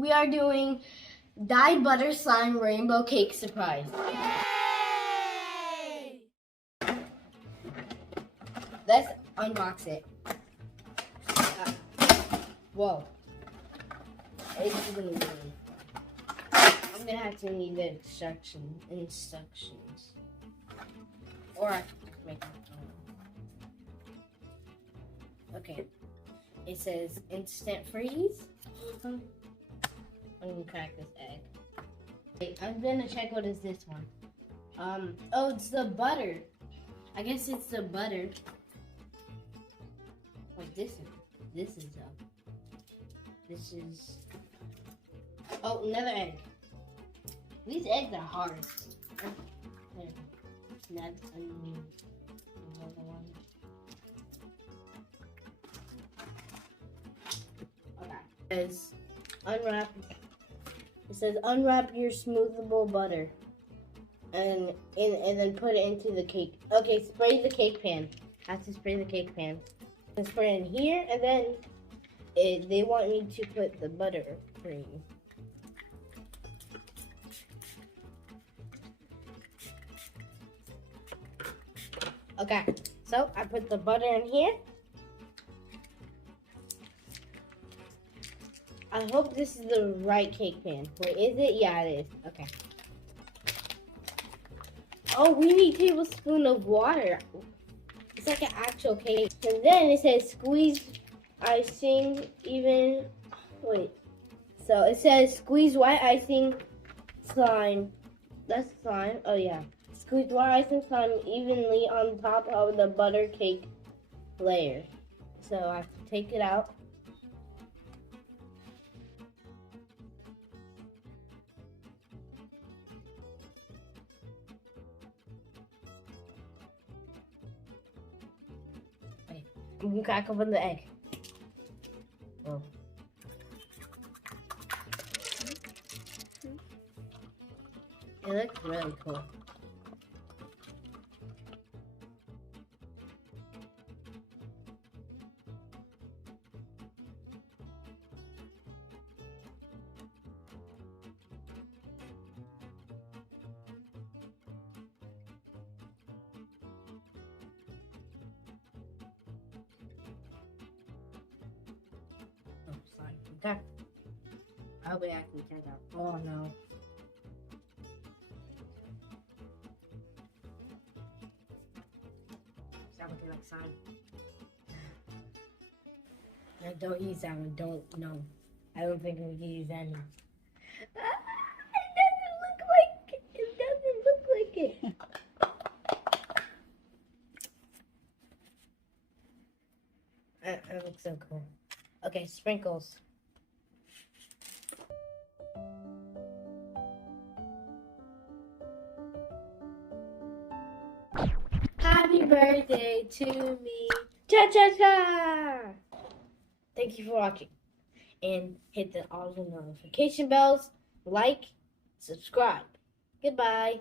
we are doing dyed butter slime rainbow cake surprise. Yay! Let's unbox it. Whoa. It's gonna be. I'm gonna have to need the instructions. Or I can just make it. Okay. It says instant freeze. I'm gonna crack this egg. Wait, I'm gonna check what is this one. Oh, it's the butter. I guess it's the butter. Wait, this is oh, another egg. These eggs are hard. That's another one. Okay. It says unwrap your smoothable butter and then put it into the cake. Okay, spray the cake pan. Have to spray the cake pan. And spray in here, and then they want me to put the butter cream. Okay, so I put the butter in here. I hope this is the right cake pan. Wait, is it? Yeah, it is. Okay. Oh, we need a tablespoon of water. It's like an actual cake. And then it says squeeze icing even. Wait. So it says squeeze white icing slime. That's slime. Oh, yeah. Squeeze white icing slime evenly on top of the butter cake layer. So I have to take it out. You can crack open the egg. Oh. It looks really cool. Okay. I hope it actually turns out. Oh no. Is that what they like slime? No, don't use that one. Don't. No. I don't think we can use that one. It doesn't look like it. It doesn't look like it. That looks so cool. Okay, sprinkles. Happy birthday to me. Cha-cha-cha! Thank you for watching. And hit all the notification bells, like, subscribe. Goodbye.